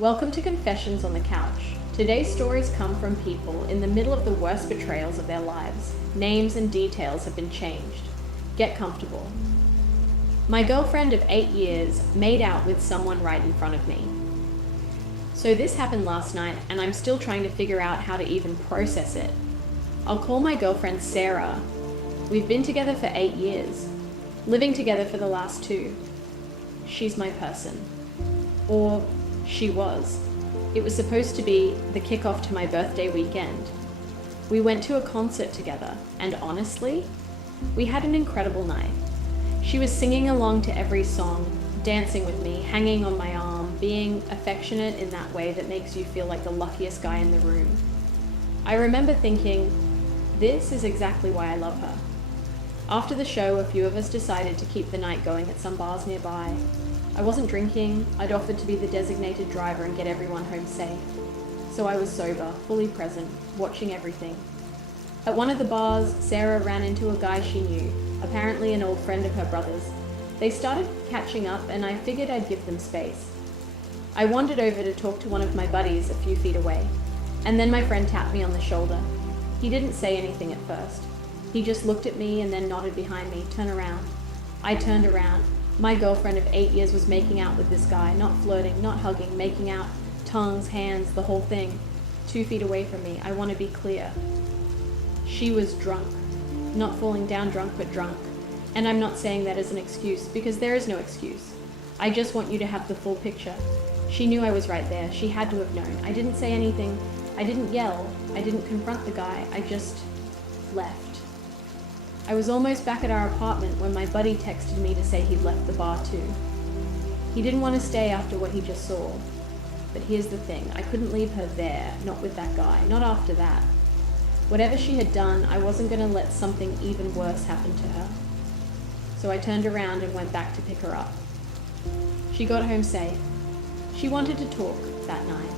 Welcome to Confessions on the Couch. Today's stories come from people in the middle of the worst betrayals of their lives. Names and details have been changed. Get comfortable. My girlfriend of 8 years made out with someone right in front of me. So this happened last night, and I'm still trying to figure out how to even process it. I'll call my girlfriend Sarah. We've been together for 8 years, living together for the last 2. She's my person. Or she was. It was supposed to be the kickoff to my birthday weekend. We went to a concert together, and honestly, we had an incredible night. She was singing along to every song, dancing with me, hanging on my arm, being affectionate in that way that makes you feel like the luckiest guy in the room. I remember thinking, this is exactly why I love her. After the show, a few of us decided to keep the night going at some bars nearby. I wasn't drinking. I'd offered to be the designated driver and get everyone home safe. So I was sober, fully present, watching everything. At one of the bars, Sarah ran into a guy she knew, apparently an old friend of her brother's. They started catching up, and I figured I'd give them space. I wandered over to talk to one of my buddies a few feet away, and then my friend tapped me on the shoulder. He didn't say anything at first. He just looked at me and then nodded behind me, turn around. I turned around. My girlfriend of 8 years was making out with this guy, not flirting, not hugging, making out, tongues, hands, the whole thing. 2 feet away from me. I want to be clear. She was drunk. Not falling down drunk, but drunk. And I'm not saying that as an excuse, because there is no excuse. I just want you to have the full picture. She knew I was right there. She had to have known. I didn't say anything. I didn't yell. I didn't confront the guy. I just left. I was almost back at our apartment when my buddy texted me to say he'd left the bar too. He didn't want to stay after what he just saw. But here's the thing, I couldn't leave her there, not with that guy, not after that. Whatever she had done, I wasn't going to let something even worse happen to her. So I turned around and went back to pick her up. She got home safe. She wanted to talk that night.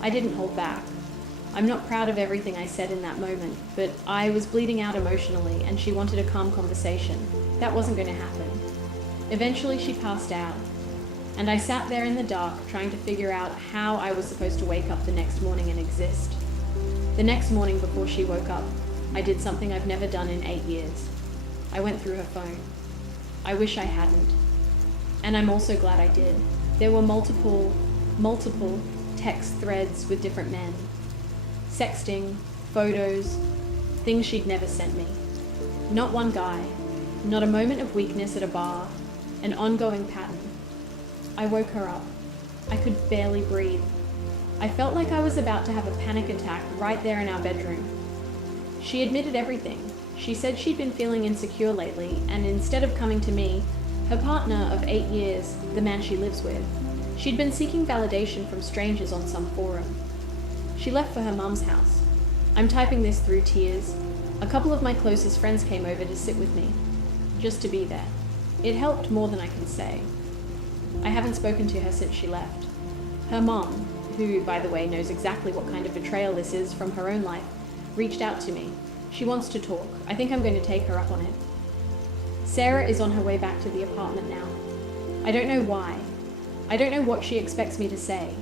I didn't hold back. I'm not proud of everything I said in that moment, but I was bleeding out emotionally and she wanted a calm conversation. That wasn't going to happen. Eventually she passed out, and I sat there in the dark trying to figure out how I was supposed to wake up the next morning and exist. The next morning before she woke up, I did something I've never done in 8 years. I went through her phone. I wish I hadn't. And I'm also glad I did. There were multiple text threads with different men. Sexting, photos, things she'd never sent me. Not one guy, not a moment of weakness at a bar, an ongoing pattern. I woke her up. I could barely breathe. I felt like I was about to have a panic attack right there in our bedroom. She admitted everything. She said she'd been feeling insecure lately, and instead of coming to me, her partner of 8 years, the man she lives with, she'd been seeking validation from strangers on some forum. She left for her mum's house. I'm typing this through tears. A couple of my closest friends came over to sit with me, just to be there. It helped more than I can say. I haven't spoken to her since she left. Her mum, who, by the way, knows exactly what kind of betrayal this is from her own life, reached out to me. She wants to talk. I think I'm going to take her up on it. Sarah is on her way back to the apartment now. I don't know why. I don't know what she expects me to say.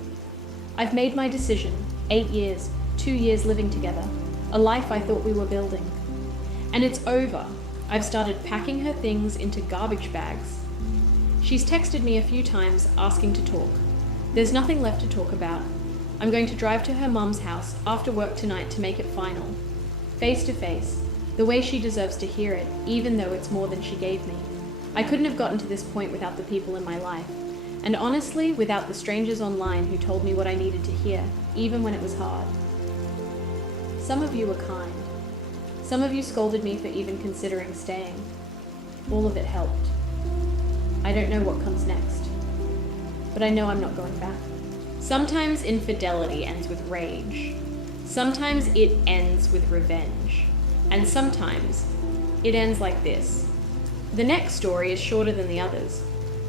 I've made my decision. 8 years, 2 years living together, a life I thought we were building. And it's over. I've started packing her things into garbage bags. She's texted me a few times asking to talk. There's nothing left to talk about. I'm going to drive to her mum's house after work tonight to make it final. Face to face, the way she deserves to hear it, even though it's more than she gave me. I couldn't have gotten to this point without the people in my life. And honestly, without the strangers online who told me what I needed to hear, even when it was hard. Some of you were kind. Some of you scolded me for even considering staying. All of it helped. I don't know what comes next, but I know I'm not going back. Sometimes infidelity ends with rage. Sometimes it ends with revenge. And sometimes it ends like this. The next story is shorter than the others,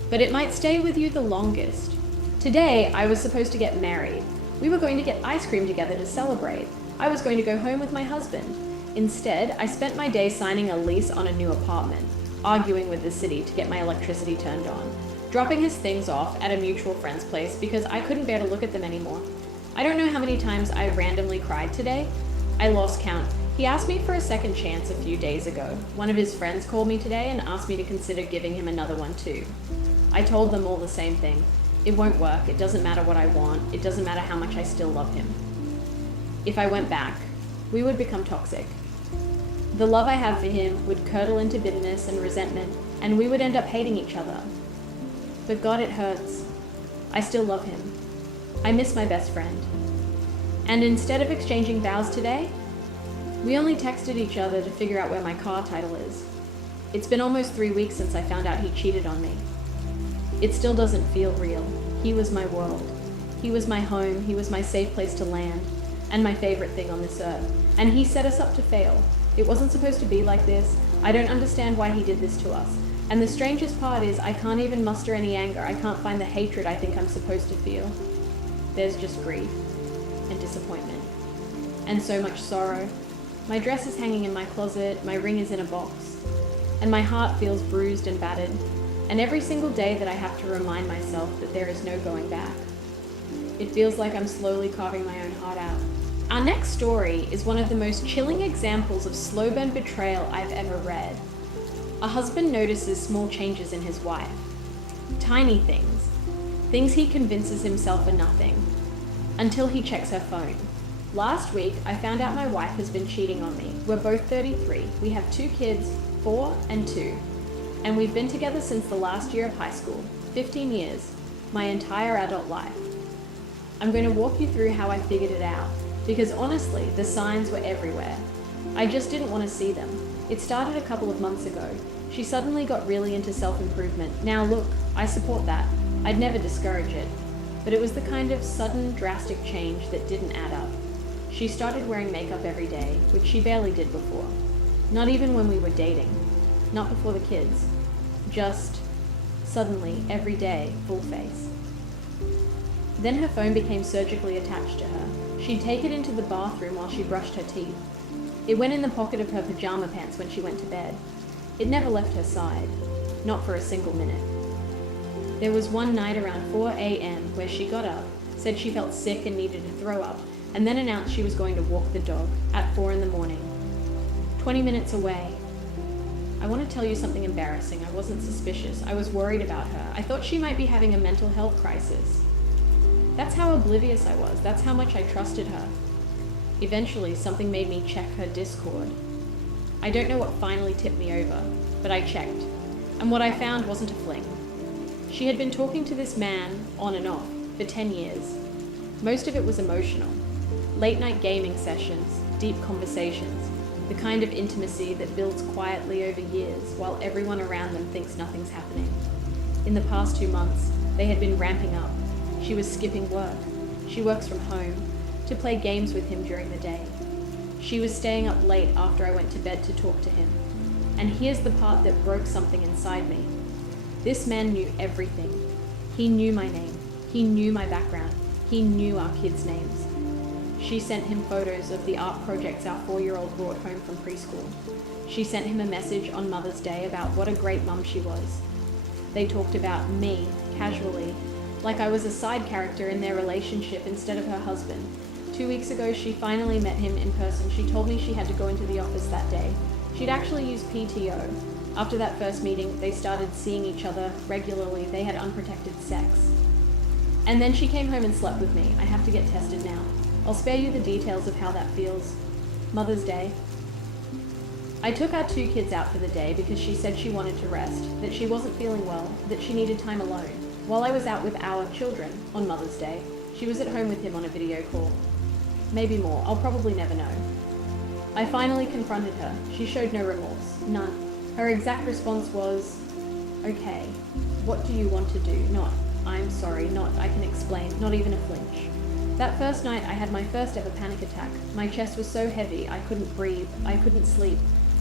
but it might stay with you the longest. Today, I was supposed to get married. We were going to get ice cream together to celebrate. I was going to go home with my husband. Instead, I spent my day signing a lease on a new apartment, arguing with the city to get my electricity turned on, dropping his things off at a mutual friend's place because I couldn't bear to look at them anymore. I don't know how many times I randomly cried today. I lost count. He asked me for a second chance a few days ago. One of his friends called me today and asked me to consider giving him another one too. I told them all the same thing. It won't work. It doesn't matter what I want. It doesn't matter how much I still love him. If I went back, we would become toxic. The love I have for him would curdle into bitterness and resentment, and we would end up hating each other. But God, it hurts. I still love him. I miss my best friend. And instead of exchanging vows today, we only texted each other to figure out where my car title is. It's been almost 3 weeks since I found out he cheated on me. It still doesn't feel real. He was my world. He was my home. He was my safe place to land, and my favorite thing on this earth. And he set us up to fail. It wasn't supposed to be like this. I don't understand why he did this to us. And the strangest part is I can't even muster any anger. I can't find the hatred I think I'm supposed to feel. There's just grief and disappointment and so much sorrow. My dress is hanging in my closet, my ring is in a box, and my heart feels bruised and battered. And every single day that I have to remind myself that there is no going back. It feels like I'm slowly carving my own heart out. Our next story is one of the most chilling examples of slow burn betrayal I've ever read. A husband notices small changes in his wife. Tiny things. Things he convinces himself are nothing. Until he checks her phone. Last week, I found out my wife has been cheating on me. We're both 33. We have 2 kids, 4 and 2. And we've been together since the last year of high school. 15 years. My entire adult life. I'm going to walk you through how I figured it out. Because honestly, the signs were everywhere. I just didn't want to see them. It started a couple of months ago. She suddenly got really into self-improvement. Now look, I support that. I'd never discourage it. But it was the kind of sudden, drastic change that didn't add up. She started wearing makeup every day, which she barely did before. Not even when we were dating. Not before the kids. Just, suddenly, every day, full face. Then her phone became surgically attached to her. She'd take it into the bathroom while she brushed her teeth. It went in the pocket of her pajama pants when she went to bed. It never left her side. Not for a single minute. There was one night around 4 a.m. where she got up, said she felt sick and needed to throw up, and then announced she was going to walk the dog at 4 in the morning. 20 minutes away. I want to tell you something embarrassing. I wasn't suspicious. I was worried about her. I thought she might be having a mental health crisis. That's how oblivious I was. That's how much I trusted her. Eventually, something made me check her Discord. I don't know what finally tipped me over, but I checked. And what I found wasn't a fling. She had been talking to this man, on and off, for 10 years. Most of it was emotional. Late-night gaming sessions, deep conversations, the kind of intimacy that builds quietly over years while everyone around them thinks nothing's happening. In the past 2 months, they had been ramping up. She was skipping work. She works from home, to play games with him during the day. She was staying up late after I went to bed to talk to him. And here's the part that broke something inside me. This man knew everything. He knew my name. He knew my background. He knew our kids' names. She sent him photos of the art projects our 4-year-old brought home from preschool. She sent him a message on Mother's Day about what a great mum she was. They talked about me, casually, like I was a side character in their relationship instead of her husband. 2 weeks ago, she finally met him in person. She told me she had to go into the office that day. She'd actually used PTO. After that first meeting, they started seeing each other regularly. They had unprotected sex. And then she came home and slept with me. I have to get tested now. I'll spare you the details of how that feels. Mother's Day. I took our 2 kids out for the day because she said she wanted to rest, that she wasn't feeling well, that she needed time alone. While I was out with our children on Mother's Day, she was at home with him on a video call. Maybe more. I'll probably never know. I finally confronted her. She showed no remorse. None. Her exact response was, okay, what do you want to do? Not, I'm sorry, not, I can explain, not even a flinch. That first night I had my first ever panic attack. My chest was so heavy I couldn't breathe, I couldn't sleep.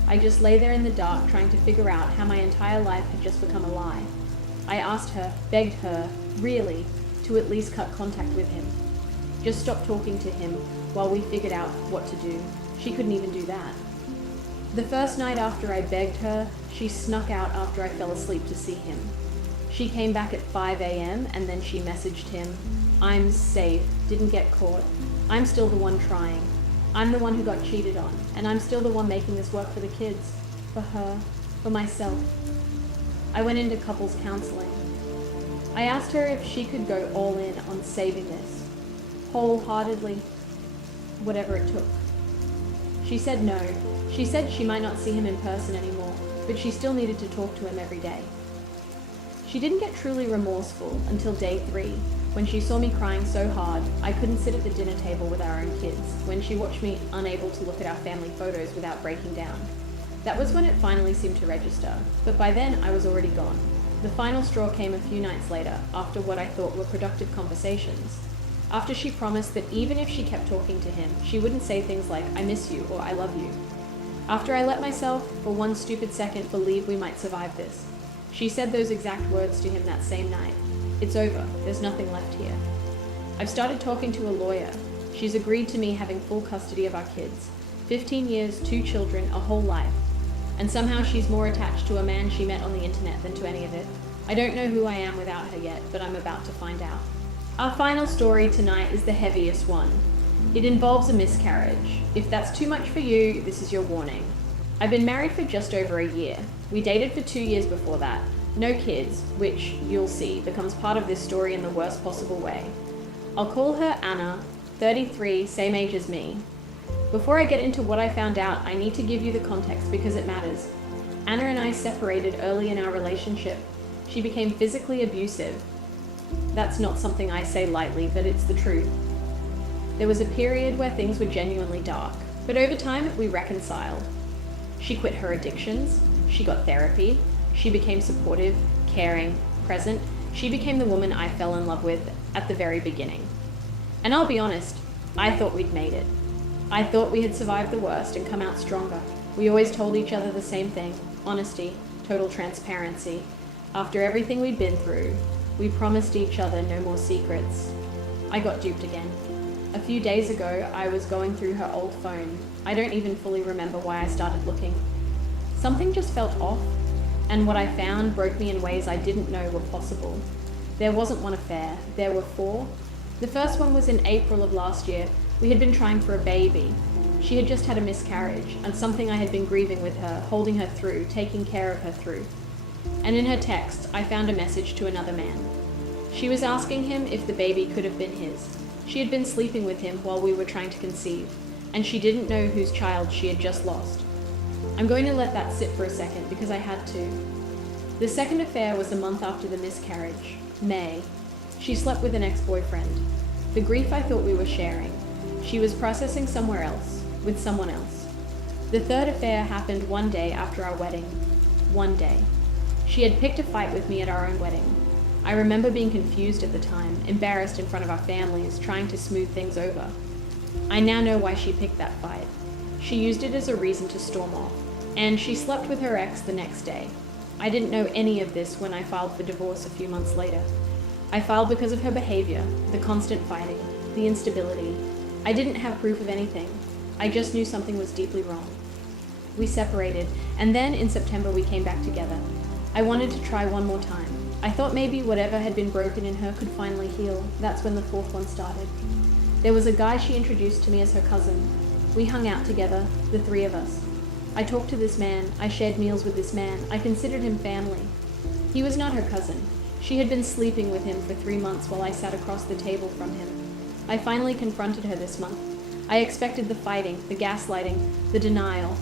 I just lay there in the dark trying to figure out how my entire life had just become a lie. I asked her, begged her, really, to at least cut contact with him. Just stop talking to him while we figured out what to do. She couldn't even do that. The first night after I begged her, she snuck out after I fell asleep to see him. She came back at 5 a.m. and then she messaged him, "I'm safe, didn't get caught. I'm still the one trying. I'm the one who got cheated on, and I'm still the one making this work for the kids, for her, for myself." I went into couples counseling. I asked her if she could go all in on saving this, wholeheartedly, whatever it took. She said no. She said she might not see him in person anymore, but she still needed to talk to him every day. She didn't get truly remorseful until day 3, when she saw me crying so hard I couldn't sit at the dinner table with our own kids, when she watched me unable to look at our family photos without breaking down. That was when it finally seemed to register, but by then I was already gone. The final straw came a few nights later, after what I thought were productive conversations. After she promised that even if she kept talking to him, she wouldn't say things like, "I miss you" or "I love you." After I let myself, for one stupid second, believe we might survive this, she said those exact words to him that same night. "It's over. There's nothing left here." I've started talking to a lawyer. She's agreed to me having full custody of our kids. 15 years, 2 children, a whole life. And somehow she's more attached to a man she met on the internet than to any of it. I don't know who I am without her yet, but I'm about to find out. Our final story tonight is the heaviest one. It involves a miscarriage. If that's too much for you, this is your warning. I've been married for just over a year. We dated for 2 years before that. No kids, which, you'll see, becomes part of this story in the worst possible way. I'll call her Anna, 33, same age as me. Before I get into what I found out, I need to give you the context because it matters. Anna and I separated early in our relationship. She became physically abusive. That's not something I say lightly, but it's the truth. There was a period where things were genuinely dark, but over time we reconciled. She quit her addictions, she got therapy, she became supportive, caring, present. She became the woman I fell in love with at the very beginning. And I'll be honest, I thought we'd made it. I thought we had survived the worst and come out stronger. We always told each other the same thing: honesty, total transparency. After everything we'd been through, we promised each other no more secrets. I got duped again. A few days ago, I was going through her old phone. I don't even fully remember why I started looking. Something just felt off, and what I found broke me in ways I didn't know were possible. There wasn't one affair, there were 4. The first one was in April of last year. We had been trying for a baby. She had just had a miscarriage, and something I had been grieving with her, holding her through, taking care of her through. And in her text, I found a message to another man. She was asking him if the baby could have been his. She had been sleeping with him while we were trying to conceive, and she didn't know whose child she had just lost. I'm going to let that sit for a second because I had to. The second affair was a month after the miscarriage, May. She slept with an ex-boyfriend. The grief I thought we were sharing, she was processing somewhere else, with someone else. The third affair happened one day after our wedding. One day. She had picked a fight with me at our own wedding. I remember being confused at the time, embarrassed in front of our families, trying to smooth things over. I now know why she picked that fight. She used it as a reason to storm off, and she slept with her ex the next day. I didn't know any of this when I filed for divorce a few months later. I filed because of her behavior, the constant fighting, the instability. I didn't have proof of anything. I just knew something was deeply wrong. We separated, and then in September we came back together. I wanted to try one more time. I thought maybe whatever had been broken in her could finally heal. That's when the 4th one started. There was a guy she introduced to me as her cousin. We hung out together, the 3 of us. I talked to this man, I shared meals with this man, I considered him family. He was not her cousin. She had been sleeping with him for 3 months while I sat across the table from him. I finally confronted her this month. I expected the fighting, the gaslighting, the denial.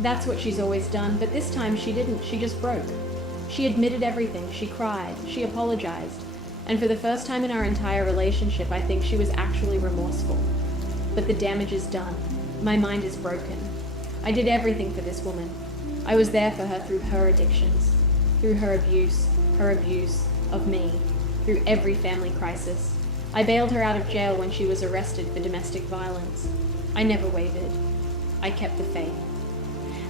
That's what she's always done, but this time she didn't, she just broke. She admitted everything, she cried, she apologized. And for the first time in our entire relationship, I think she was actually remorseful. But the damage is done. My mind is broken. I did everything for this woman. I was there for her through her addictions, through her abuse of me, through every family crisis. I bailed her out of jail when she was arrested for domestic violence. I never wavered. I kept the faith.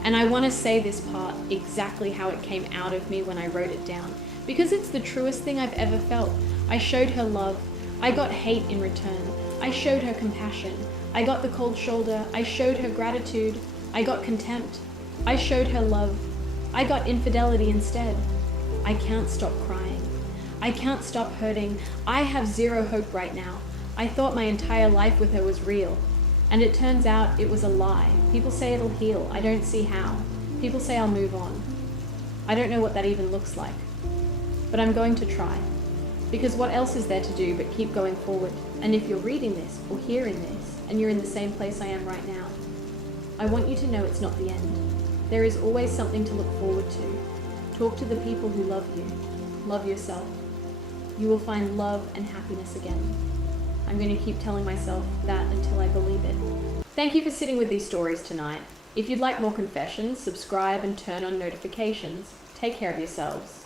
And I want to say this part exactly how it came out of me when I wrote it down, because it's the truest thing I've ever felt. I showed her love. I got hate in return. I showed her compassion. I got the cold shoulder. I showed her gratitude. I got contempt. I showed her love. I got infidelity instead. I can't stop crying. I can't stop hurting. I have zero hope right now. I thought my entire life with her was real. And it turns out it was a lie. People say it'll heal. I don't see how. People say I'll move on. I don't know what that even looks like. But I'm going to try. Because what else is there to do but keep going forward? And if you're reading this or hearing this, and you're in the same place I am right now, I want you to know it's not the end. There is always something to look forward to. Talk to the people who love you. Love yourself. You will find love and happiness again. I'm going to keep telling myself that until I believe it. Thank you for sitting with these stories tonight. If you'd like more confessions, subscribe and turn on notifications. Take care of yourselves.